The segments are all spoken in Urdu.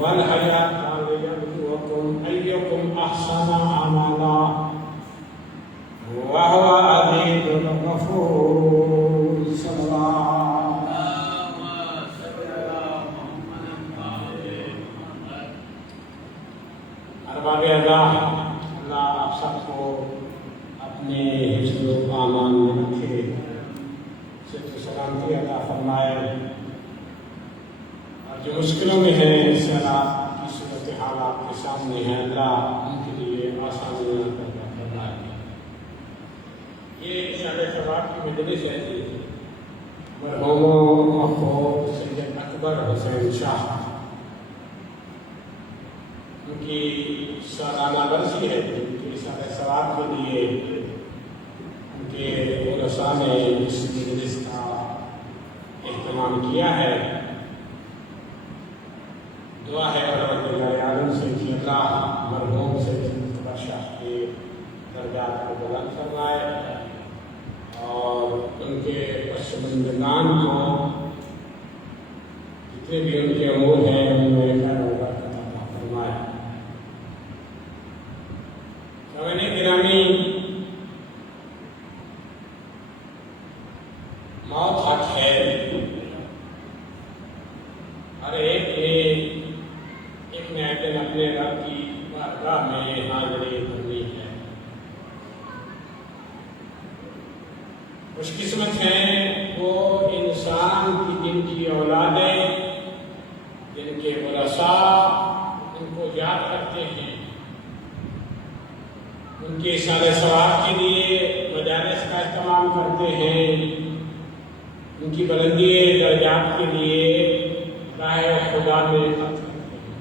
والحياة ليبلوكم أيكم أحسن عملا وهو عزيز غفور. صلى الله ارباب اللہ آپ سب کو اپنے حفظ و امان میں رکھے، صحت و سلامتی عطا فرمائے، اور جو مشکلوں میں ہیں سیلاب کی صورتحال آپ کے سامنے ہے، اللہ ان کے لیے آسانیاں پیدا فرمائے۔ یہ اشارے ثواب کی مجلس ہے جی مرحوم محفوظ سید اکبر حسین شاہ، ان کی سالانہ برسی ہے، ان کے اشارے ثواب کے لیے ان کے علماء نے اس مجلس کا اہتمام کیا ہے۔ دعا ہے پروردگار عالم سے کہ اللہ مرحوم سید اکبر شاہ کے درجات کو بلند فرمائے اور ان کے پسماندگان کو جتنے بھی ان کے امور ہیں ان میں خیر و برکت عطا فرمائے۔ سامعین گرامی، موت حق ہے، ہر ایک نے ایک نہ ایک دن اپنے رب کی بارگاہ میں حاضری کرنی ہے۔ خوش قسمت ہیں وہ انسان کی جن کی اولادیں، جن کے ورثاء ان کو یاد کرتے ہیں، ان کے اشارے ثواب کے لیے مجالس کا اہتمام کرتے ہیں، ان کی بلندی درجات کے لیے راہ خدا میں خرچ کرتے ہیں۔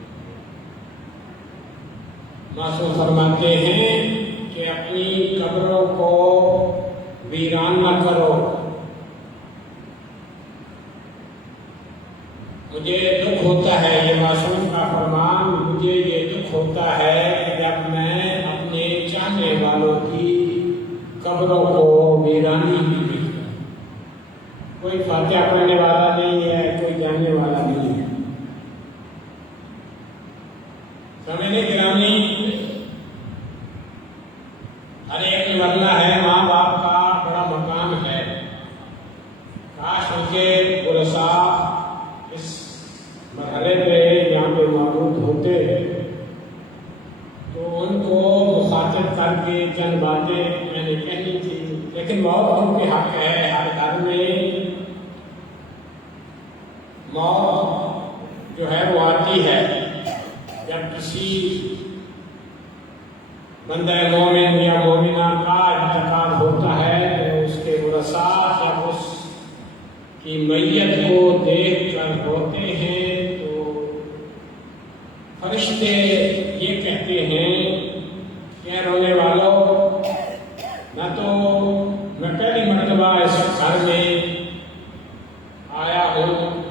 معصوم فرماتے ہیں کہ اپنی قبروں کو ویران نہ کرو، مجھے دکھ ہوتا ہے، یہ معصوم کا فرمان، مجھے یہ دکھ ہوتا ہے کہ جب میں اپنے چاہنے والوں کی قبروں کو ویرانی بھی دیکھتا ہوں۔ کوئی فاتحہ پڑھنے والا نہیں ہے، کوئی جاننے والا نہیں ہے۔ سامعین گرامی، ہر ایک نے مرنا ہے، ماں باپ کا بڑا مقام ہے، کاش ان کے ورثاء اس مرحلے پہ یہاں پہ موجود ہوتے تو ان کو مخاطب کر کے چند باتیں میں نے کہنی تھی، لیکن موت ان کے حق ہے۔ ہر گھر میں موت جو ہے وہ آتی ہے، جب کسی بندہ مومن یا مومنہ کا انتقال ہوتا ہے تو اس کے ورثاء جب اس کی میت کو دیکھ کر روتے ہیں تو فرشتے یہ کہتے ہیں کہ رونے والوں، نہ تو میں پہلی مرتبہ اس گھر میں آیا ہوں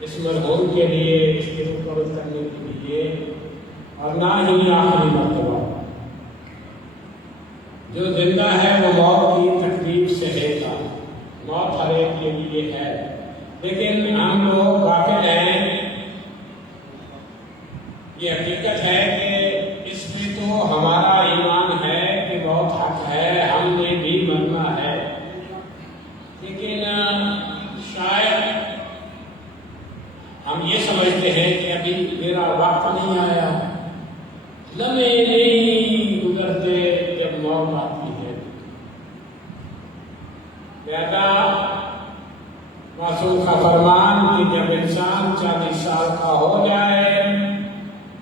اس مرحوم کے لیے، اس کے روح کرنے کے لیے، اور نہ ہی آخری مرتبہ۔ جو زندہ ہے وہ موت کی تکلیف سہے گا، موت ہر ایک کے لیے ہے، لیکن ہم لوگ غافل ہیں۔ یہ حقیقت ہے کہ اس میں تو ہمارا ایمان ہے کہ موت حق ہے، ہم نے بھی مرنا ہے، لیکن شاید ہم یہ سمجھتے ہیں کہ ابھی میرا وقت نہیں آیا، لمحے نہیں گزرتے جب موت آتی ہے۔ لہذا معصوم کا فرمان کہ جب انسان 40 سال کا ہو جائے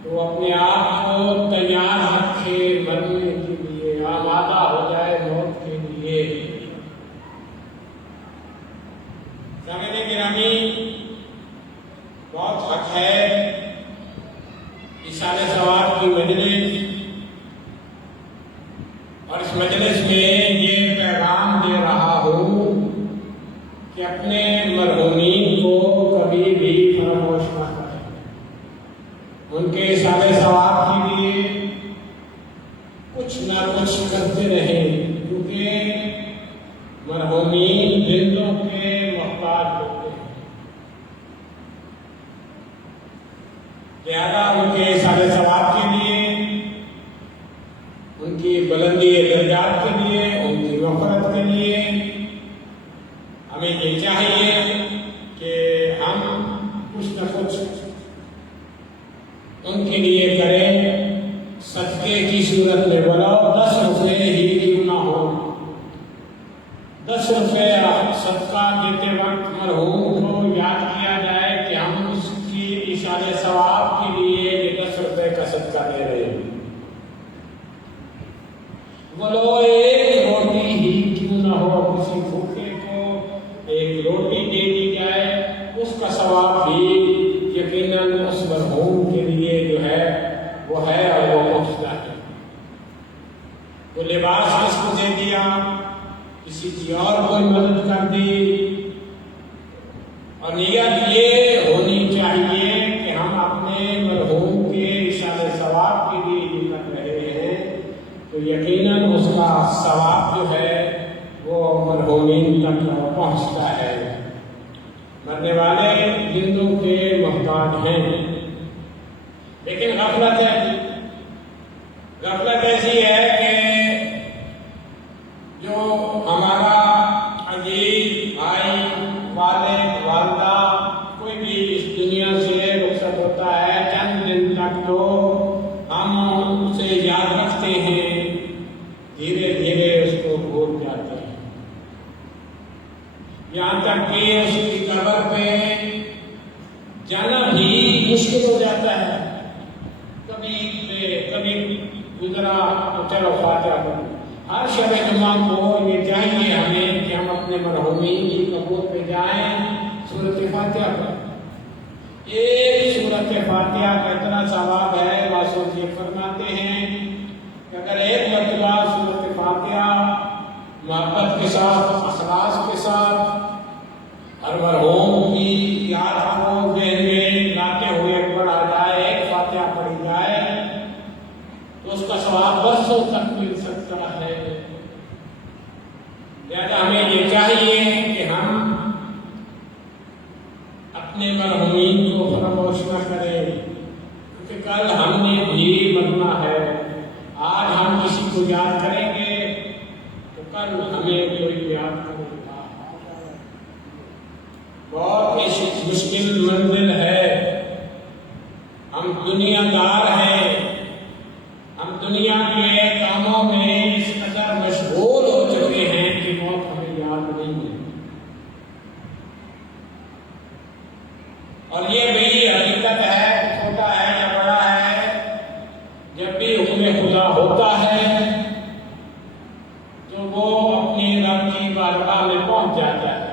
تو اپنے آپ کو تیار رکھے مرنے کے لیے، آمادہ ہو جائے موت کے لیے۔ سامعین گرامی، بہت حق ہے، اشارے ثواب کی مجلس، اور اس مجلس میں یہ پیغام دے رہا ہوں کہ اپنے مرحومین کو کبھی بھی فراموش نہ کریں، ان کے اشارے ثواب کے لیے کچھ نہ کچھ کرتے رہیں، کیونکہ مرحومین زندوں کے محتاج ہوتے ہیں۔ لہذا ان کے سارے ثواب کے لیے، ان کی بلندی درجات کے لیے، ان کی مغفرت کے لیے ہمیں یہ چاہیے کہ ہم کچھ نہ کچھ ان کے لیے کریں، صدقے کی صورت میں بلاؤ 10 روپے ہی کیوں نہ ہو، 10 روپے صدقہ دیتے وقت مرحوم کو یاد کیا جائے کہ ہم اس کی اشارہ ثواب کے لیے یہ 10 روپے کا صدقہ دے رہے ہیں۔ بولو ایک روٹی ہی کیوں نہ ہو، کسی بھوکے کو ایک روٹی دے دی جائے، اس کا ثواب بھی یقیناً اس مرحوم کے لیے جو ہے وہ ہے اور وہ پہنچتا ہے۔ وہ لباس کس کو دے دیا، کسی کی اور کوئی مدد کر دی، اور نیت یہ ہونی چاہیے کہ ہم اپنے مرحوم کے اشارے ثواب کے لیے یہ کر رہے ہیں، تو یقیناً اس کا ثواب جو ہے وہ مرحومین تک پہنچتا ہے۔ مرنے والے زندوں کے محتاج ہیں، لیکن غفلت ایسی ہے کہ جو ہمارا عزیز بھائی، والد، والدہ کوئی بھی اس دنیا سے رخصت ہوتا ہے، چند دن تک تو ہم اسے یاد رکھتے ہیں، دھیرے دھیرے اس کو بھول جاتے ہیں، یہاں تک کہ اس کی قبر پہ جانا بھی مشکل ہو جاتا ہے۔ کبھی گزرا تو چلو فاتحہ کرو۔ ہر شب جمعہ کو یہ چاہیے ہمیں کہ ہم اپنے مرحومین کی قبر پہ جائیں، سورۃ فاتحہ کریں۔ ایک سورۃ فاتحہ کا اتنا ثواب ہے، واسو یہ فرماتے ہیں کہ اگر ایک مرتبہ سورۃ فاتحہ محبت کے ساتھ، اخلاص کے ساتھ ہر مرحوم کی یاد کو ذہن میں لاتے ہوئے پڑھا جائے، ایک فاتحہ پڑھی جائے، تو اس کا ثواب برسوں تک مل سکتا ہے۔ لہذا ہمیں یہ چاہیے کہ ہم اپنے مرحومین کو فراموش نہ کریں، کیونکہ کل ہم نے بھی مرنا ہے۔ آج ہم کسی کو یاد کریں گے تو کل ہمیں کوئی یاد کرے گا۔ بہت ہی مشکل منزل ہے، ہم دنیا دار ہیں، ہم دنیا کے کاموں میں اس قدر مشغول ہو چکے ہیں کہ موت ہمیں یاد نہیں ہے۔ اور یہ بھی حقیقت ہے، چھوٹا ہے یا بڑا ہے، جب بھی حکم خدا ہوتا ہے تو وہ اپنے رب کی بارگاہ میں پہنچ جاتا ہے،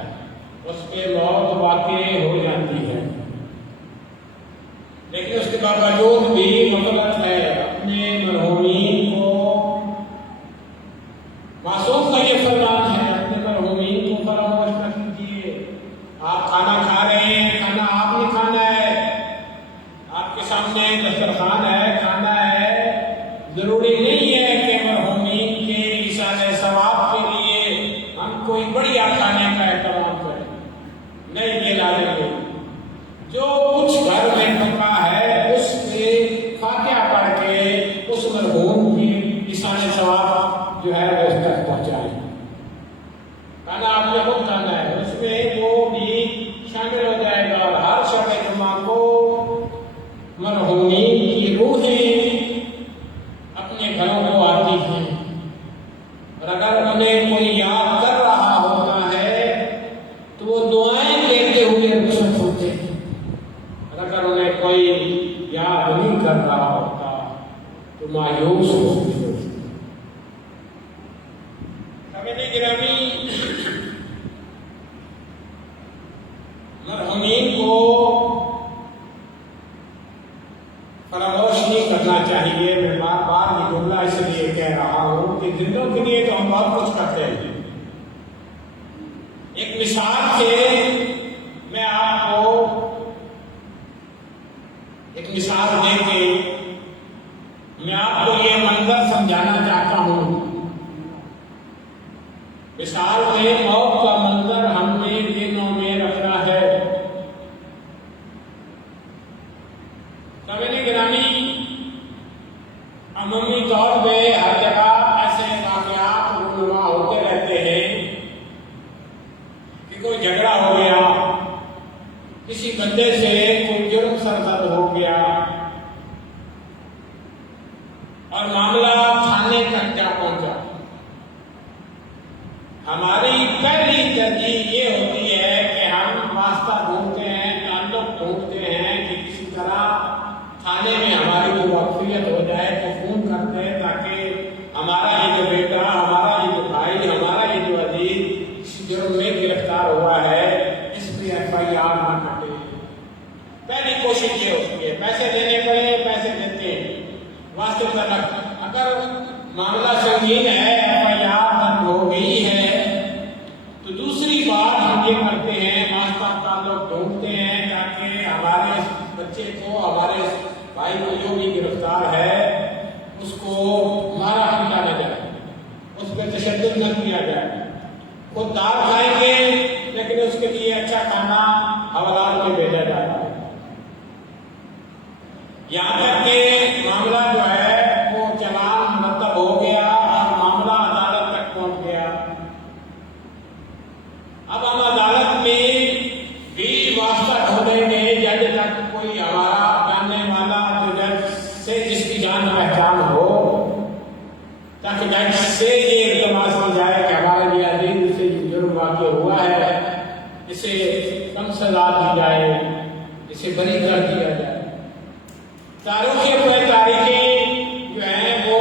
اس کے موت واقع ہو جاتی ہے، لیکن اس کے باوجود بھی غفلت ہے۔ اپنے مرحومین کو، معصوم کا یہ فرمان ہے، اپنے مرحومین کو فراموش نہ کیجیے۔ آپ کھانا کھا رہے ہیں، کھانا آپ نے کھانا ہے، آپ کے سامنے دسترخوان ہے، کھانا ہے، ضروری نہیں ہے کہ مرحومین کے اشارے ثواب کے لیے ہم کوئی بڑھیا کھانے کا اہتمام کریں، نہیں، یہ لازم نہیں۔ جو کچھ گھر میں پکا ہے اس سے فاتحہ پڑھ کے اس مرحوم کی اشارے ثواب جو ہے وہ اس تک پہنچائیں۔ کھانا آپ نے خود کھانا ہے، اس میں وہ بھی شامل ہو جائے گا، اور ہر شب جمعہ کو مرحومین کی روحیں اپنے گھروں کو آتی ہیں، اور اگر انہیں کوئی یاد کر رہا ہوتا ہے تو وہ دعائیں دیتے ہوئے رخصت ہوتے ہیں، اور اگر انہیں کوئی یاد نہیں کر رہا ہوتا تو مایوس ہوتے ہیں۔ گرامی، مرحومین کو فراموش نہیں کرنا چاہیے۔ میں بار بار یہ جملہ اس لیے کہہ رہا ہوں کہ زندوں کے لیے تو ہم بہت کچھ کرتے ہیں۔ ایک مثال سے میں آپ کو ایک مثال دے کے میں آپ کو یہ منظر سمجھانا چاہتا ہوں۔ مثال میں موت کا منظر ہم نے ذہنوں میں رکھنا ہے۔ کمیونی گرامی عمومی طور پہ ہر جگہ ایسے واقعات رونما ہوتے رہتے ہیں کہ کوئی جھگڑا ہو گیا، کسی بندے سے کوئی جرم سرزد ہو گیا اور معاملہ تھانے تک جا پہنچا۔ ہماری پہلی ترجیح یہ ہوتی ہے کہ ہم واسطہ ڈھونڈتے ہیں، تعلق ڈھونڈتے ہیں کہ کسی طرح تھانے میں ہماری جو واقفیت ہو جائے تو فون کرتے ہیں تاکہ ہمارا یہ جو بیٹا، ہمارا یہ جو بھائی، ہمارا یہ جو عزیز اس جرم میں گرفتار ہوا ہے، اس پہ FIR نہ کٹے۔ پہلی کوشش یہ ہوتی ہے، پیسے دینے پڑے پیسے دیتے ہیں، واسطے تلک اگر معاملہ سنگین ہے، FIR درج ہو گئی ہے تو دوسری بات ہم یہ کرتے ہیں، واسطہ تعلق ڈھونڈتے ہیں تاکہ ہمارے بچے کو، ہمارے بھائی کو جو بھی گرفتار ہے اس کو مارا پیٹا نہ جائے، اس پہ تشدد نہ کیا جائے، خود دار کھائیں گے لیکن اس کے لیے اچھا کھانا حوالات میں بھیجا جاتا ہے۔ یہاں تک کہ معاملہ جو ہے وہ چلان مرتب ہو گیا اور معاملہ عدالت تک پہنچ گیا۔ اب ہم عدالت میں بھی واسطہ ڈھونڈیں گے، جج تک کوئی ہمارا جاننے والا جو جج سے جس کی جان پہچان ہو، تاکہ جج سے یہ التماس کی جائے کہ ہمارے لیے عزیز سے جو جرم واقع ہوا ہے اسے کم سزا دی جائے، اسے بری کر دیا جائے۔ تاریخیں جو ہیں وہ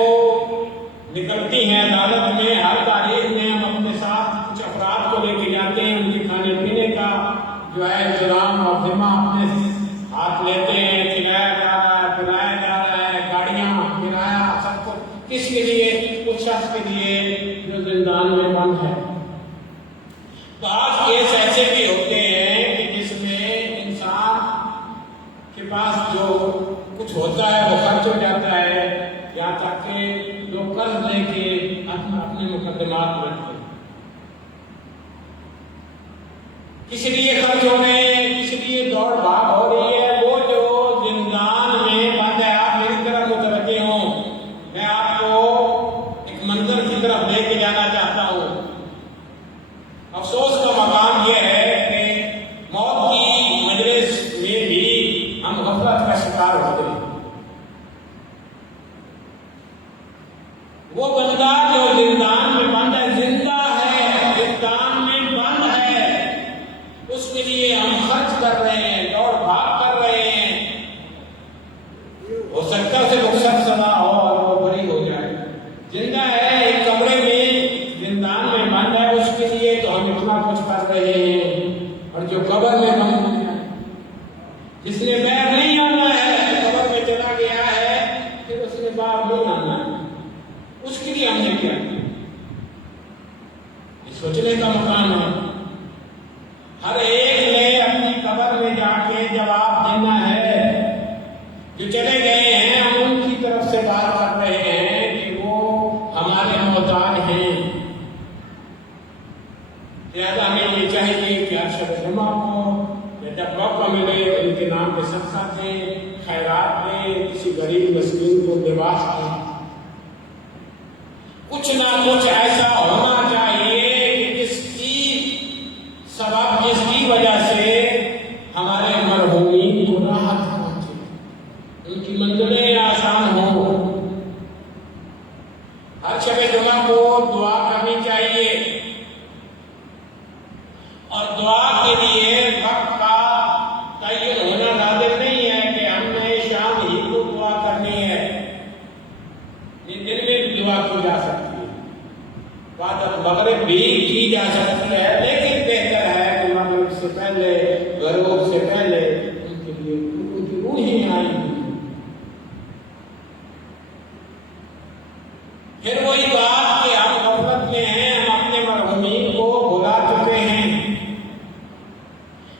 نکلتی ہیں عدالت میں، ہر تاریخ میں ہم اپنے ساتھ کچھ افراد کو لے کے جاتے ہیں، ان کے کھانے پینے کا جو ہے انتظام اور ذمہ اپنے ہاتھ لیتے ہیں، کھلایا جا رہا ہے، پلایا جا رہا ہے، گاڑیاں کرایہ سب کچھ کس کے لیے؟ اس شخص کے لیے جو زندان میں بند ہے۔ بعض کیس ایسے بھی ہوتے ہیں کہ جس میں انسان کے پاس جو کچھ ہوتا ہے وہ خرچ ہو جاتا ہے، یہاں تک کہ لوگ قرض لے کے اپنے مقدمات رکھتے ہیں۔ کس لیے خرچ ہو رہے ہیں، کس لیے دوڑ بھاگ ہو رہی ہے؟ وہ جو زندان میں بند ہے، آپ میری طرف متوجہ ہوں، میں آپ کو ایک منظر کی طرف لے کے جانا چاہتا ہوں۔ افسوس کا مقام یہ ہے کہ موت کی مجلس میں بھی ہم غفلت کا شکار ہوتے ہیں۔ وہ بندہ جو زندان میں بند ہے، زندہ ہے، زندان میں بند ہے، اس کے لیے ہم خرچ کر رہے ہیں، دوڑ بھاگ کر رہے ہیں۔ ہو سکتا ہے اسے رخصت سزا ہو اور وہ بری ہو جائے۔ زندہ ہے، ایک کمرے میں زندان میں بند ہے، اس کے لیے تو ہم اتنا کچھ کر رہے ہیں۔ اور جو قبر میں بند ہے، جس نے باہر نہیں آنا ہے، قبر میں چلا گیا ہے، پھر اس نے باہر نہیں آنا ہے، اس کے لیے ہم نے کیا کیا؟ سوچنے کا مقام ہے۔ ہر ایک نے اپنی قبر میں جا کے جواب دینا ہے۔ جو چلے گئے ہیں ہم ان کی طرف سے بات کر رہے ہیں کہ وہ ہمارے محتاج ہیں، لہذا ہمیں یہ چاہیے کہ ہر شب جمعہ کو یا جب موقع ملے ان کے نام پہ صدقہ دیں، خیرات دیں، کسی غریب مسکین کو لباس دیں۔ کچھ نہ کچھ ایسا ہونا چاہیے کہ جس کی وجہ سے ہمارے مرحومین کو راحت پہنچے، ان کی منزلیں آسان ہوں۔ ہر شب جمعہ کو دعا کرنی چاہیے، اور دعا کے لیے وقت کا تعین ہونا لازم نہیں ہے کہ ہم نے شام ہی کو دعا کرنی ہے، یہ دن میں بھی دعا کی جا سکتی ہے، بعد مغرب بھی کی جا سکتی ہے، لیکن بہتر ہے کہ مغرب سے پہلے، غروب سے پہلے ان کے لیے ان کی روحیں آئی ہوئی۔ پھر وہی بات کہ ہم غفلت میں ہیں، ہم اپنے مرحومین کو بھلا چکے ہیں۔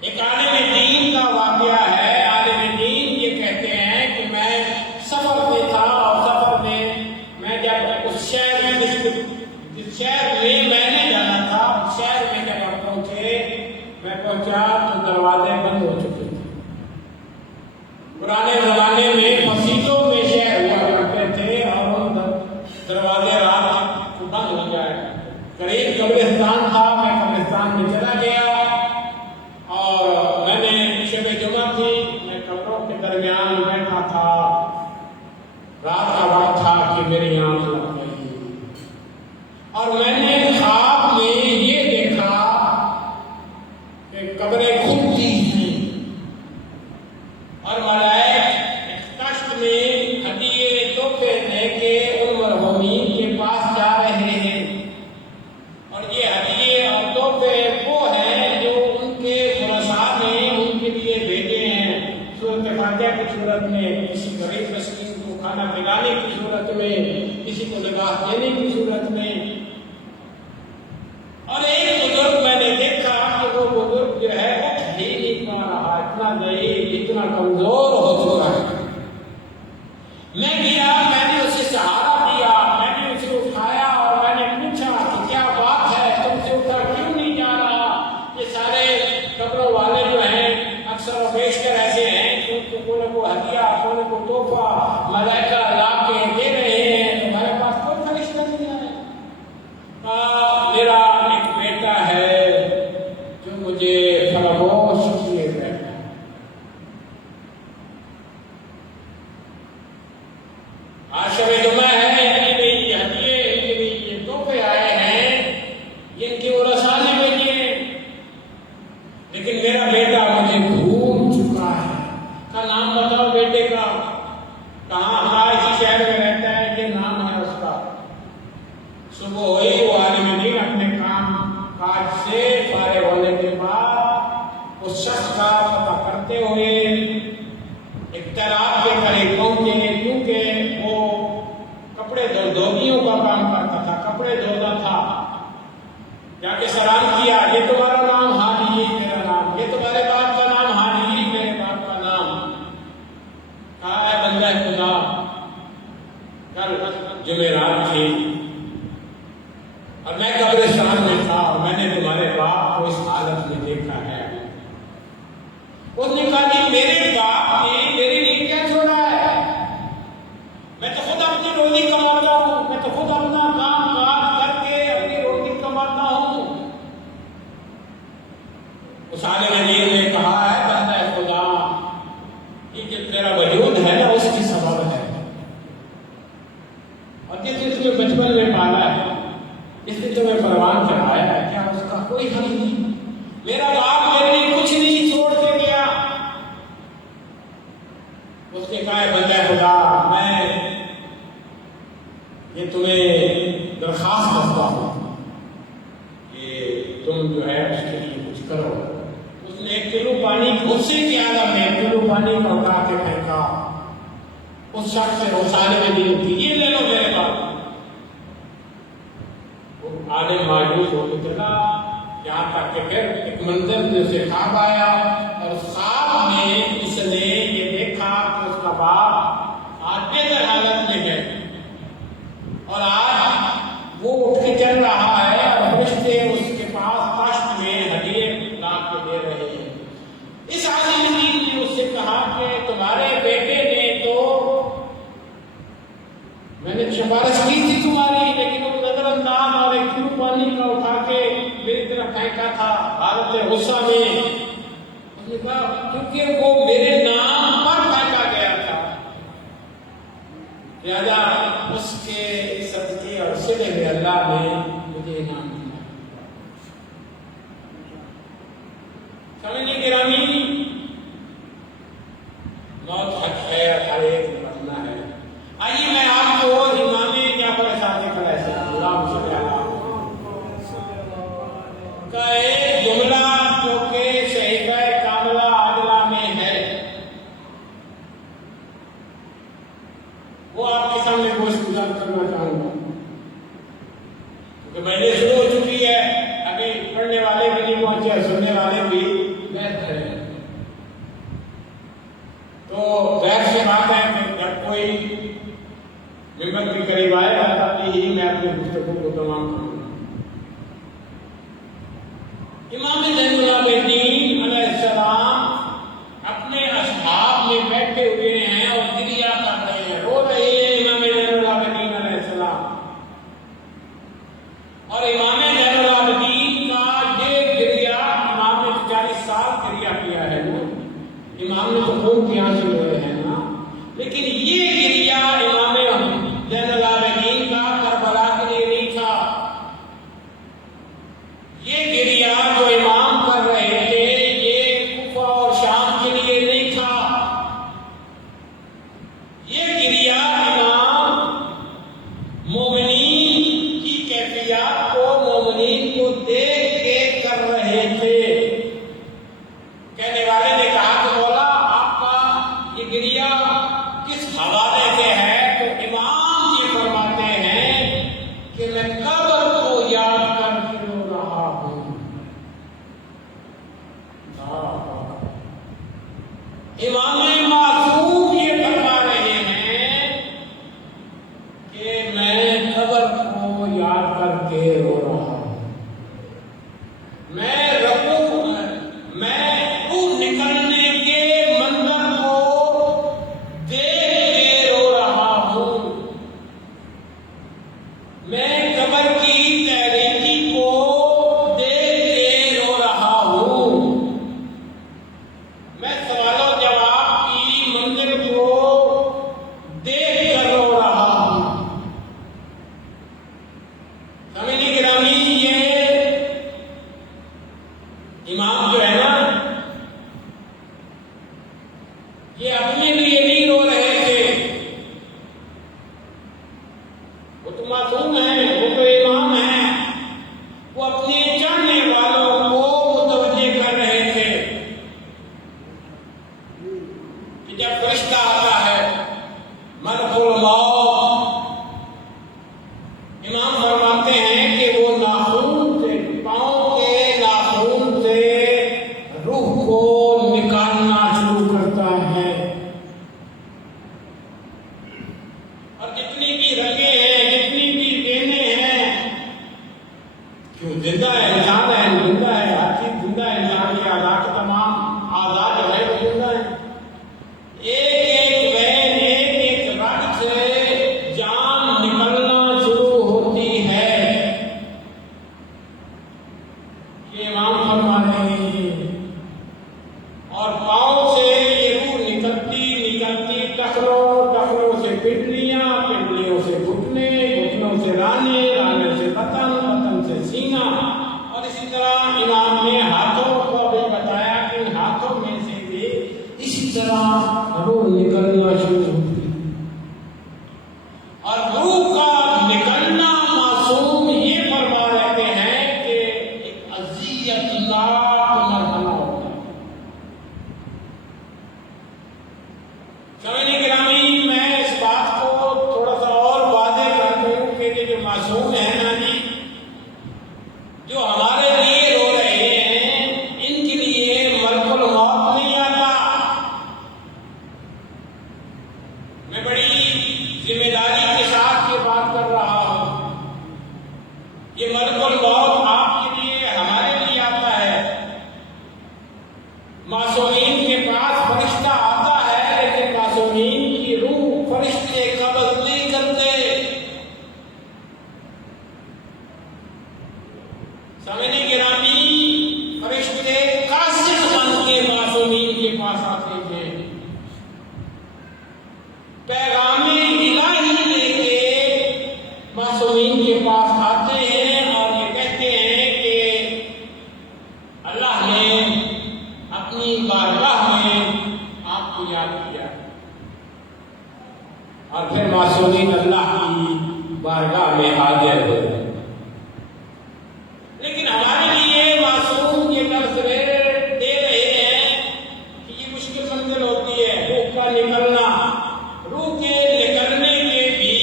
ایک عالم دین کا واقعہ ہے، عالم دین یہ کہتے ہیں کہ میں سفر میں تھا، اور سفر میں جب اس شہر میں جس شہر میں میں نے جانا تھا، اس شہر میں جب ہم پہنچا تو دروازے بند ہو چکے تھے۔ پرانے زمانے میں درمیان بیٹھا تھا، رات کا وقت تھا کہ میری آنکھ لگ گئی اور میں نے خواب میں یہ دیکھا کہ قبریں کھلتی ہیں اور ملائک کشت میں ہدیے تحفے لے کے ان مرحومین کے پاس جا رہے ہیں، اور یہ ہدیے اور تحفے وہ ہیں جو ان کے ورثاء نے ان کے لیے بھیجے ہیں، سورۃ فاتحہ کی صورت میں، کسی غریب مسکین کو کھانا کھلانے کی صورت میں، کسی کو نگاہ دینے کی صورت میں۔ اور ایک بزرگ میں نے دیکھا کہ وہ بزرگ جو ہے اٹھ ہی نہیں پا رہا، اتنا ضعیف، اتنا کمزور ہو چکا ہے۔ میں گیا، میں نے اسے سہارا دیا، میں نے اسے اٹھایا اور میں نے پوچھا کہ کیا بات ہے، تم سے اٹھا کیوں نہیں جا رہا؟ یہ سارے قبروں والے جو ہیں اکثر و بیشتر ایسے ہیں کہ ان کو کوئی نہ کوئی ہدیہ، کوئی نہ کوئی تحفہ ملائکہ لا کے دے رہے ہیں، تمہارے پاس کوئی فرشتہ نہیں آیا؟ میرا ایک بیٹا ہے جو مجھے فراموش کیے گئے، آج شب جمعہ ہے، ان کے لیے یہ ہدیے، ان کے لیے یہ تحفے آئے ہیں، یہ ان کے ورثاء نے بھیجے ہیں، لیکن میرا بیٹا مجھے بھول چکا ہے۔ کا نام بتاؤ بیٹے کا، کہاں؟ ہمارے اسی شہر میں رہتا ہے، یہ نام ہے اس کا۔ صبح ہوئی، وہ عالم دین اپنے کام کاج سے فارغ ہونے کے بعد اس شخص کا پتہ کرتے ہوئے اختلاف کے قریب پہنچے، کیونکہ وہ کپڑے دھوبیوں کا کام کرتا تھا، کپڑے دھوتا تھا۔ جا کے سلام کیا، یہ تمہارا نام؟ ہاں جی یہ میرا نام۔ یہ تمہارے باپ کا نام؟ ہاں جی میرے باپ کا نام۔ کہا ہے بندہ خدا، کل جمعرات تھی اور میں قبرستان میں تھا اور میں نے تمہارے باپ کو اس حالت میں دیکھا ہے۔ اس نے کہا کہ میرے باپ نے میرے لیے کیا چھوڑا ہے؟ میں تو خود اپنی روزی کماتا ہوں، میں تو خود اپنا کام کاج کر کے اپنی روزی کماتا ہوں۔ اس عالم دین نے کہا ہے بندہ خدا، یہ جو تیرا وجود ہے نا اس کی سبب ہے، اور جس نے تمہیں بچپن میں پالا ہے، جس نے تمہیں پروان چڑھایا ہے، کیا اس کا کوئی حل نہیں؟ میرا باپ میرے لیے کچھ نہیں چھوڑ کے گیا۔ اس نے کہا ہے بندہ خدا، میں یہ تمہیں درخواست کرتا ہوں کہ تم جو ہے اس کے لیے کچھ کرو۔ اس نے 1 کلو پانی، غصے کی عالم میں 1 کلو پانی کا اٹھا کے پھینکا اس شخص سے، اس عالم دین کی، یہ لے لو میرے باپ۔ وہ عالم مایوس ہو کے چلا، یہاں تک کہ پھر ایک منظر میں اسے خواب آیا اور خواب میں اس نے یہ دیکھا کہ اس کا باپ آج بہتر حالت میں ہے اور آج وہ اٹھ کے چل رہا ہے اور فرشتے اس کے پاس کاشت میں ہدیے لا کے دے رہے ہیں۔ اس عالم دین نے اس سے کہا کہ تمہارے بیٹے نے تو، میں نے سفارش کی تھی تمہاری، لیکن وہ نظر انداز اور 1 کلو پانی کا اٹھا کے میری طرف پھینکا تھا حالت غصہ میں۔ اس نے کہا کیونکہ وہ میرے نام پر پھینکا گیا تھا، لہذا اس کے صدقے اور صلے میں اللہ نے مجھے انعام دیا۔ سمجھے گرامی، موت حق ہے، ہر ایک مرنا ہے۔ آئیے میں آپ کو امام جعفر صادق علیہ السلام کا ایک جملہ جو کہ صحیفہ کاملہ عادلہ میں ہے، وہ آپ کے سامنے گوشتگزار کرنا چاہوں گا، کیونکہ مجلس شروع ہو چکی ہے، ابھی پڑھنے والے بھی نہیں پہنچے، سننے والے بھی بیٹھ رہے ہیں، تو ظاہر سی بات ہے کہ جب کوئی ممبر کے قریب آئے گا تب ہی میں اپنی گفتگو کو تمام کروں گا۔ امام زین العابدین علیہ السلام اپنے اصحاب میں بیٹھے ہوئے ہیں اور گریہ کر رہے ہیں، رو رہے ہیں امام زین العابدین علیہ السلام۔ اور امام زین العابدین کا یہ گریہ، امام نے 40 سال گریہ کیا ہے، امام نے تو خون کی آنسو ہوئے نظریہ کس حوالے سے ہے تو امام یہ فرماتے ہیں کہ میں قبر کو یاد کر کے رو رہا ہوں. امام معصوم یہ فرما رہے ہیں کہ میں قبر کو یاد کر کے رو رہا ہوں. میں روح نکلنے کے منظر کو دیکھ کے رو رہا ہوں. میں قبر کی تاریکی کو دیکھ کے رو رہا ہوں. میں سوال و جواب کی منظر کو دیکھ کر رو رہا ہوں. سامعین گرامی، یہ امام جو ہے نا، یہ اپنے لیے نہیں رو رہے تھے. وہ تو معصوم ہیں، وہ تو امام ہیں. وہ اپنے چاہنے والوں کو متوجہ کر رہے تھے کہ جب فرشتہ آتا ہے ملک الموت، امام فرماتے ہیں کہ وہ ناخون سے، پاؤں کے ناخون سے روح کو نکالنا شروع کرتا ہے. اور جتنی بھی رگیں ہیں، جتنی بھی وینے ہیں، کیوں زندہ ہے، انسان ہے، زندہ ہے، ہر چیز زندہ ہے. انسان کے اعضاء کے تمام اعضاء جو ہے وہ زندہ ہے. ایک ایک وین، ایک ایک رگ سے جان نکلنا شروع ہوتی ہے. یہ امام فرما رہے ہیں. اور پاؤں سے یہ روح نکلتی نکلتی ٹخنوں سے پنڈلیاں، پنڈلیوں سے گھٹنے، گھٹنوں سے رانے، رانے سے بطن، بطن سے سینہ. اور اسی طرح امام نے ہاتھوں کو بھی بتایا کہ ان ہاتھوں میں سے بھی اسی طرح روح نکلنا شروع ہوتی ہے. اور روح کا نکلنا معصوم یہ فرما رہتے ہیں کہ ایک اذیت ناک مرحلہ ہوتا ہے. سامعین گرامی، میں اس بات کو تھوڑا سا اور واضح کر دوں کہ یہ جو معصوم ہیں نا جی، جو ہمارے لیے رو رہے ہیں، ان کے لیے ملک الموت نہیں آتا. میں بڑی ذمہ داری کے ساتھ یہ بات کر رہا ہوں. یہ ملک الموت آپ کے لیے، ہمارے لیے آتا ہے. معصومین کے پاس فرشتہ آتا ہے، لیکن معصومین کی روح فرشتے قبض نہیں کرتے. سامعین گرامی، فرشتے قاصد بن کے معصومین کے پاس آتے ہیں، پیغام الہی لے کے معصومین کے پاس آتے ہیں اور یہ کہتے ہیں کہ اللہ نے اپنی بارگاہ میں آپ کو یاد کیا. اور پھر معصومین اللہ کی بارگاہ میں حاضر ہو گئے. لیکن ہمارے لیے معصوم یہ تصویر دے رہے ہیں کہ یہ مشکل منزل ہوتی ہے، روح کا نکلنا. روح کے نکلنے کے بھی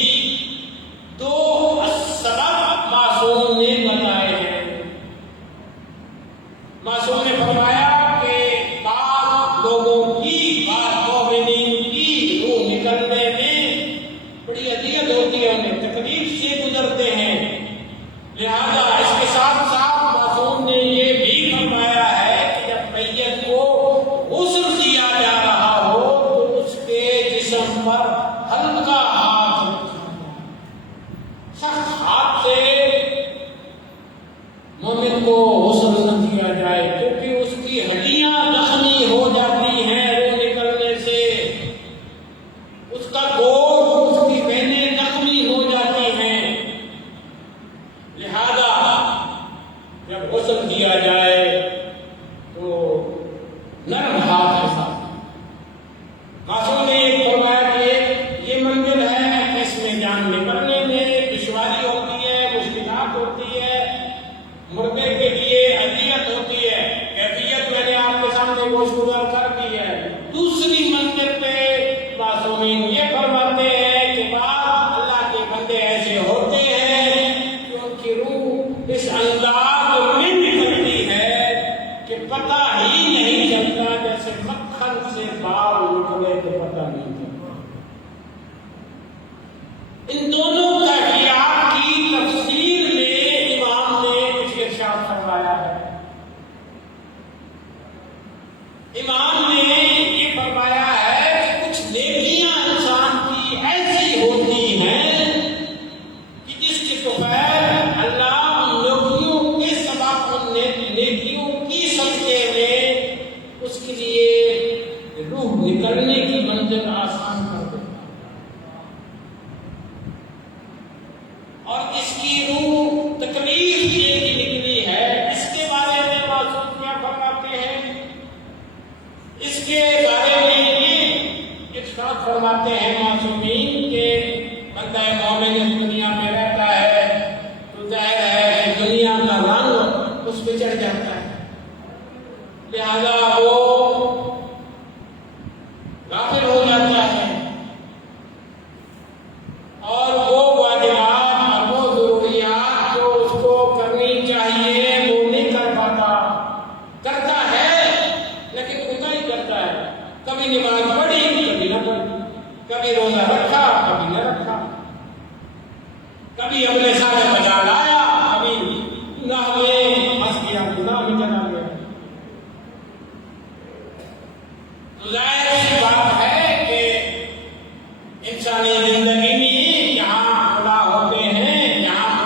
دو سبب معصوم نے بتائے ہیں. معصوم نے فرمایا کہ بعض لوگوں کی، بعض مومنین کی روح نکلنے میں بڑی اذیت ہوتی ہے، انہیں تکلیف سے گزرتے ہیں. لہذا اس کے ساتھ ساتھ معصوم نے یہ بھی فرمایا ہے کہ جب میت کو غسل دیا جا رہا ہو تو اس کے جسم پر ہلکا ہاتھ رکھا جائے. سخت ہاتھ سے مومن کو غسل نہ دیا جائے، کیونکہ اس کی ہڈیاں زخمی ہو جاتی ہیں روح نکلنے سے. اس کا گوشت، اس کی وینیں زخمی ہو جاتی ہیں. لہذا جب غسل دیا جائے تو نرم ہاتھ کے ساتھ. معصوم نے یہ فرمایا کہ یہ منزل ہے کہ اس میں جان نکلنے میں دشواری ہوتی ہے، مشکلات ہوتی ہے، مردے کے لیے اذیت ہوتی ہے. کیفیت میں نے آپ کے سامنے گوشت گزار کر دی ہے. دوسری منزل پہ وقت فرماتے ہیں معصومین کہ بندہ مومن اس دنیا میں رہتا ہے تو ظاہر ہے کہ دنیا کا رنگ اس پہ چڑھ جاتا ہے، لہذا وہ غافل ہو جاتا ہے اور وہ واجبات اور وہ ضروریات جو اس کو کرنی چاہیے وہ نہیں کر پاتا، کرتا ہے لیکن خدا ہی کرتا ہے، کبھی نماز پڑھی کبھی نہ پڑھی، کبھی روزہ رکھا کبھی نہ رکھا، کبھی اپنے سامنے بجا لایا کبھی گناہ میں پھنس گیا، گناہ میں چلا گیا۔ تو ظاہر سی بات ہے کہ انسانی زندگی میں جہاں خدا ہوتے ہیں، جہاں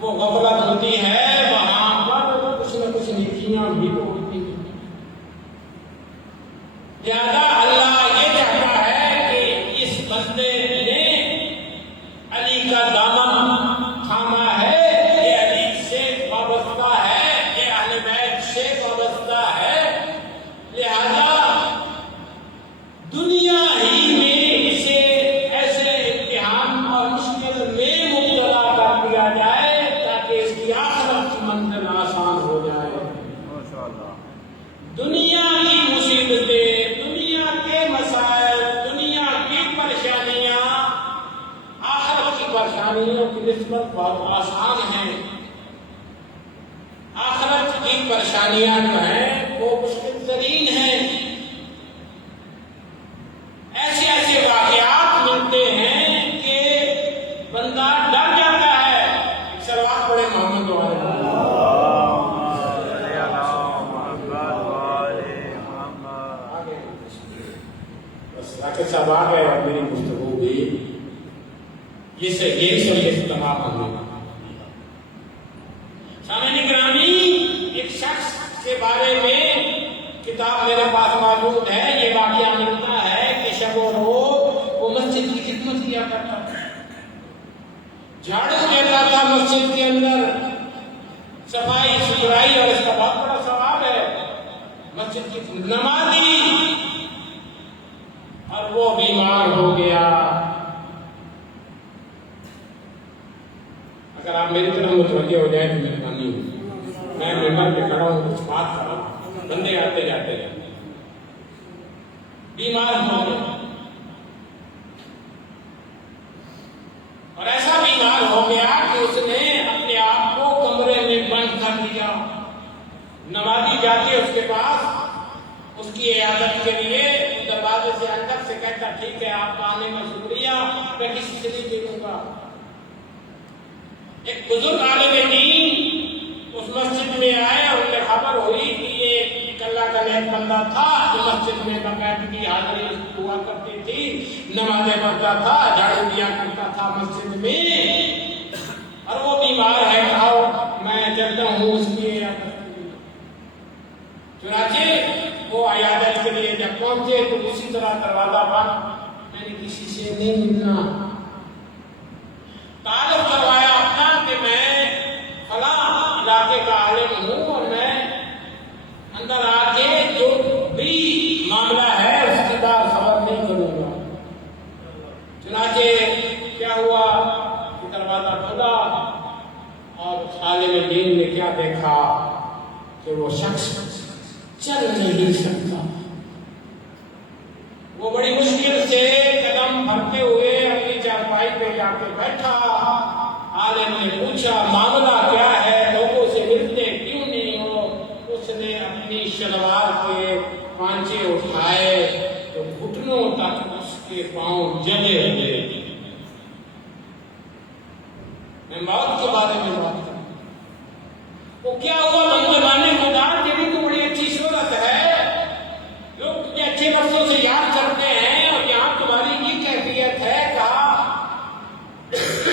وہ غفلت ہوتی ہے، وہاں پر کچھ نہ کچھ نیکیاں بھی تو ہوتی ہیں۔ لہذا اللہ یہ چاہتا ہے کہ اس بندے نے علی کا دامن تھاما ہے، یہ علی سے وابستہ ہے، یہ اہل بیت سے وابستہ ہے، لہذا دنیا ہی میں اسے ایسے امتحان اور مشکل میں مبتلا کر دیا جائے تاکہ اس کی آخرت کی منزل آسان ہو جائے۔ دنیا کی مصیبتیں، دنیا کے مسائل، دنیا کی پریشانیاں آخرت کی پریشانیوں کی نسبت بہت آسان ہیں۔ آخرت کی پریشانیاں جو ہیں وہ مشکل ترین ہیں۔ ایسے ایسے واقعات ملتے ہیں کہ بندہ ڈر جاتا ہے۔ ایک سلوات پڑھے محمد بس راکٹ صاحب آ گئے اور میری گفتگو بھی یہی سمجھے تمام ہوگی۔ سامعین گرامی، ایک شخص کے بارے میں کتاب میرے پاس موجود ہے، یہ واقعہ ملتا ہے کہ شب و روز وہ مسجد کی خدمت کیا کرتا تھا، جھاڑو دیتا تھا مسجد کے اندر، صفائی ستھرائی، اور اس کا بہت بڑا ثواب ہے۔ مسجد کی نمازی، اور وہ بیمار ہو گیا۔ اگر آپ میری طرح متوجہ ہو جائیں تو مہربانی ہوگی، میں ممبر پہ کھڑا ہوں، کچھ بات کر رہا ہوں، بندے آتے جاتے رہتے، بیمار ہو گیا، اور ایسا بیمار ہو گیا کہ اس نے اپنے آپ کو کمرے میں بند کر دیا۔ نمازی جاتے اس کے پاس اس کی عیادت کے لیے، دروازے سے اندر سے کہتا ٹھیک ہے آپ کا آنے کا شکریہ، میں کسی سے نہیں دوں گا۔ ایک بزرگ عالم دین اس مسجد میں آئے اور انہیں خبر ہوئی کہ یہ ایک اللہ کا نیک بندہ تھا جو مسجد میں باقاعدگی حاضری ہوا کرتی تھی، نمازیں پڑھتا تھا، جھاڑو دیا کرتا تھا مسجد میں، اور وہ بیمار ہے، کہو میں چلتا ہوں اس کی عیادت کے لیے۔ چنانچہ وہ عیادت کے لیے جب پہنچے تو اسی طرح دروازہ بند، میں نے کسی سے نہیں ملنا، تعارف کروایا اپنا کہ میں فلاں علاقے کا عالم ہوں اور میں اندر آ کے جو بھی معاملہ ہے اس کی بات خبر نہیں کروں گا۔ چنانچہ کیا ہوا کہ دروازہ کھلا اور عالم دین نے کیا دیکھا کہ وہ شخص چل نہیں سکتا، وہ بڑی مشکل سے قدم بھرتے ہوئے اپنی چارپائی پہ جا کے بیٹھا۔ عالم نے پوچھا معاملہ کیا ہے، لوگوں سے ملتے کیوں نہیں ہو؟ اس نے اپنی شلوار کے پانچے اٹھائے تو گھٹنوں تک اس کے پاؤں جلے ہوئے۔ میں موت کے بارے میں بات کروں، وہ کیا ہوا بندگان خدا، تیری تو بڑی اچھی صورت ہے، لوگ تجھے اچھے برسوں سے یاد کرتے ہیں، اور یہاں تمہاری یہ کیفیت ہے۔ کہا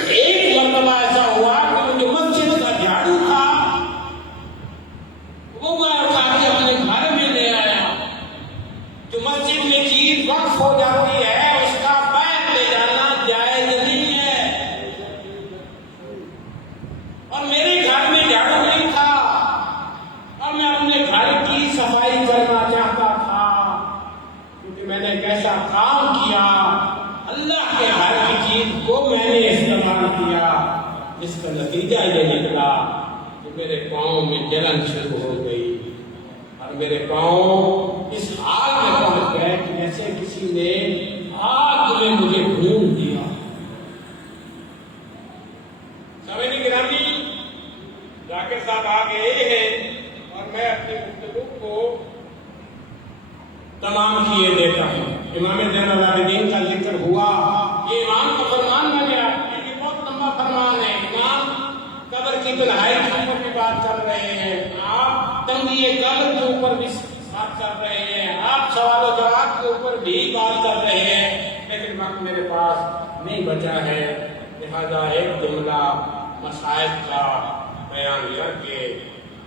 ایک مرتبہ ایسا ہوا کہ جو مسجد کا جھاڑو تھا وہ میں اٹھا کے اپنے گھر میں لے آیا۔ جو مسجد میں چیز وقف ہو جاتی ہے اس کا بیع لے جانا جائز نہیں ہے، اور کیا، جس کا نتیجہ یہ نکلا کہ میرے پاؤں میں جلن شروع ہو گئی اور میرے پاؤں اس حال میں پہنچ گئے کہ جیسے کسی نے آگ میں مجھے بھون دیا۔ سامعین گرامی، ذاکر صاحب آگے ہیں اور میں اپنی گفتگو کو تمام کیے دیتا ہوں۔ امام زین العابدین کا ذکر ہوا، یہ امام کا فرمان میں نے آپ کے لیے بہت لمبا فرمان ہے۔ امام قبر کی تنہائی کے اوپر بھی بات کر رہے ہیں، آپ تنگی قبر کے اوپر بھی بات کر رہے ہیں، آپ سوال و جواب کے اوپر بھی بات کر رہے ہیں، لیکن وقت میرے پاس نہیں بچا ہے، لہذا ایک جملہ مسائل کا بیان کر کے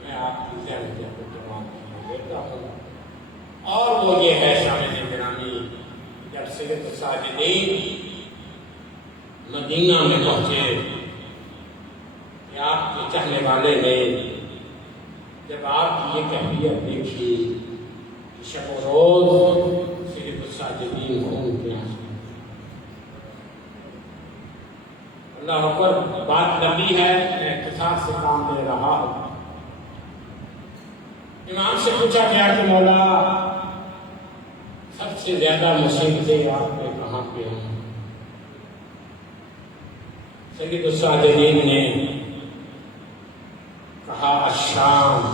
میں آپ کی ذہن کو تمام کر دیتا ہوں، اور وہ یہ ہے سامعین گرامی، جب سید الساجدین مدینہ میں پہنچے کہ آپ کے چاہنے والے نے جب آپ کی یہ کیفیت دیکھی کہ شب و روز سید الساجدین گھومتے ہیں۔ اللہ اکبر، بات لمبی ہے، میں اختصار سے کام دے رہا ہوں۔ امام سے پوچھا گیا کہ مولا سب سے زیادہ مصیبتیں آپ پہ کہاں پہ ہیں؟ سید الساجدین نے کہا الشام،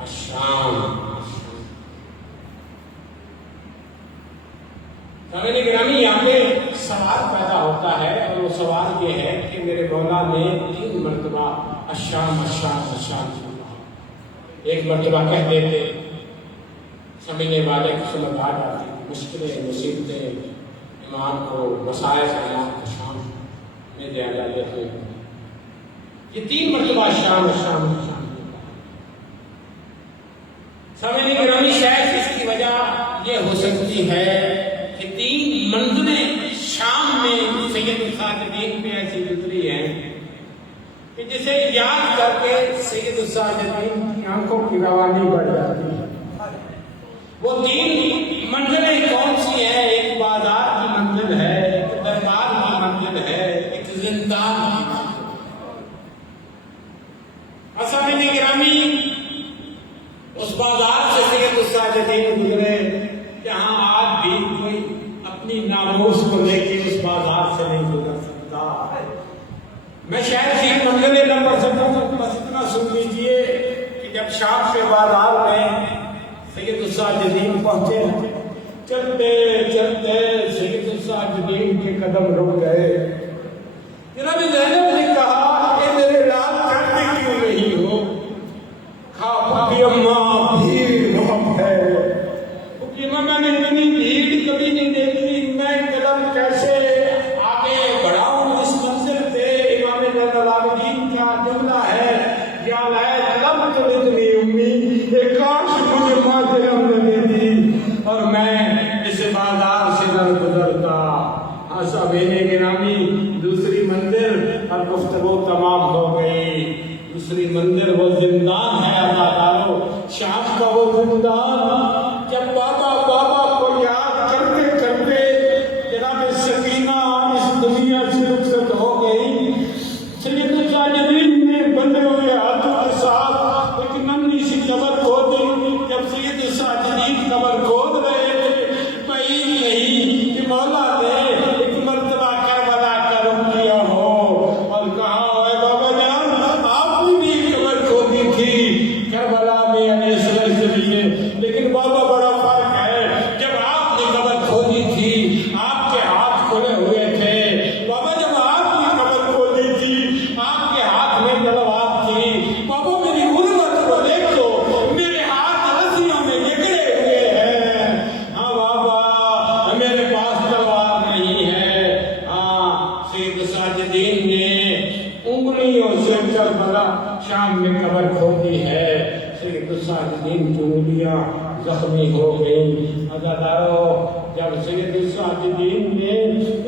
الشام، الشام۔ سامعین گرامی، یہاں پہ سوال پیدا ہوتا ہے، اور وہ سوال یہ ہے کہ میرے مولا نے 3 مرتبہ الشام، الشام، الشام کہا۔ ایک مرتبہ کہہ دیتے، سمجھنے والے کو سمجھ آ جاتی، مشکلیں مصیبتیں امام کو، مسائل امام کو شام میں دے جاتے تھے۔ یہ 3 مرتبہ شام شام شام۔ سامعین گرامی، شاید اس کی وجہ یہ ہو سکتی ہے کہ 3 منزلیں شام میں سید الساجدین پہ ایسی گزری ہیں کہ جسے یاد کر کے سید الساجدین کی آنکھوں کی روانی بڑھ جاتی ہے۔ وہ 3 منزلیں کون سی ہیں؟ ایک بازار کی منزل ہے، ایک دربار کی منزل ہے، ایک زندان کی منزل ہے۔ سامعین گرامی، اس بازار سے سید الساجدین گزرے جہاں آج بھی کوئی اپنی ناموس کو لے کے اس بازار سے نہیں گزر سکتا۔ میں شاید 3 منزلیں نمبر سکتا ہوں، بس اتنا سن لیجیے کہ جب شام کے بازار میں سید الساجدین پہنچے، چلتے چلتے سید الساجدین کے قدم رک گئے۔ جناب زینب نے کہا کہ میرے لال چڑھتے کیوں نہیں ہو؟ کھا پکی اماں، بھیڑ بہت ہے۔ پکی اماں، میں نے اتنی بھیڑ کبھی نہیں دیکھی، میں قدم کیسے آگے بڑھاؤں اس منزل سے؟ امام زین العابدین کا جملہ ہے، یا لم تلدنی امی، کاش مجھے ماں جنم نہ دیتی اور میں اس بازار سے نہ گزرتا۔ سامعین گرامی، دوسری منزل اور گفتگو تمام ہو گئی۔ دوسری منزل وہ زندان ہے عزادارو، شام کا وہ زندان جب بابا بابا کو یاد کرتے کرتے جناب سکینہ اس دنیا سے رخصت ہو گئی۔ سید الساجدین نے بندے ہوئے ہاتھوں کے ساتھ ایک ننھی سی قبر کھودی۔ جب سید الساجدین قبر کھود رہے تھے، بعید نہیں کہ مولا نے ایک مرتبہ کربلا کا رخ کیا ہو اور کہا اے بابا جان، آپ نے بھی قبر کھودی تھی کربلا میں علیہ السلام کے لیے، لیکن بابا بڑا فرق ہے، جب آپ نے قبر کھودی تھی آپ کے ہاتھ کھلے ہوئے تھے۔ بابا جب آپ نے قبر کھودی تھی آپ کے ہاتھ میں تلوار تھی۔ بابا میری غربت کو دیکھو، میرے ہاتھ رسیوں میں جکڑے ہوئے ہیں۔ ہاں بابا، میرے پاس تلوار نہیں ہے۔ ہاں، سید الساجدین نے انگلیوں سے کربلا شام میں قبر کھودی ہے۔ سید الساجدین کی انگلیاں زخمی ہو گئی۔ عزادارو، جب سید الساجدین نے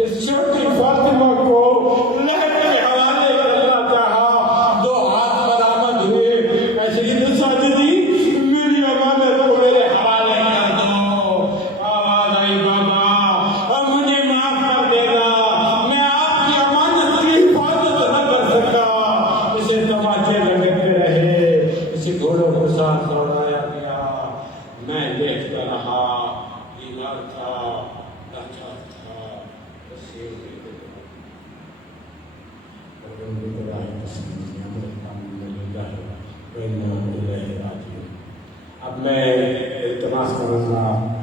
اس چھوٹی فاطمہ کو لہر کے حوالے کرنا چاہا، 2 ہاتھ برآمد ہوئے، اے سید الساجدین، میری امانت کو میرے حوالے کر دو۔ آواز آئی، بابا اب مجھے معاف کر دے گا، میں آپ کی امانت کی حفاظت وإنا إليه راجعون۔ اب میں التماس کروں گا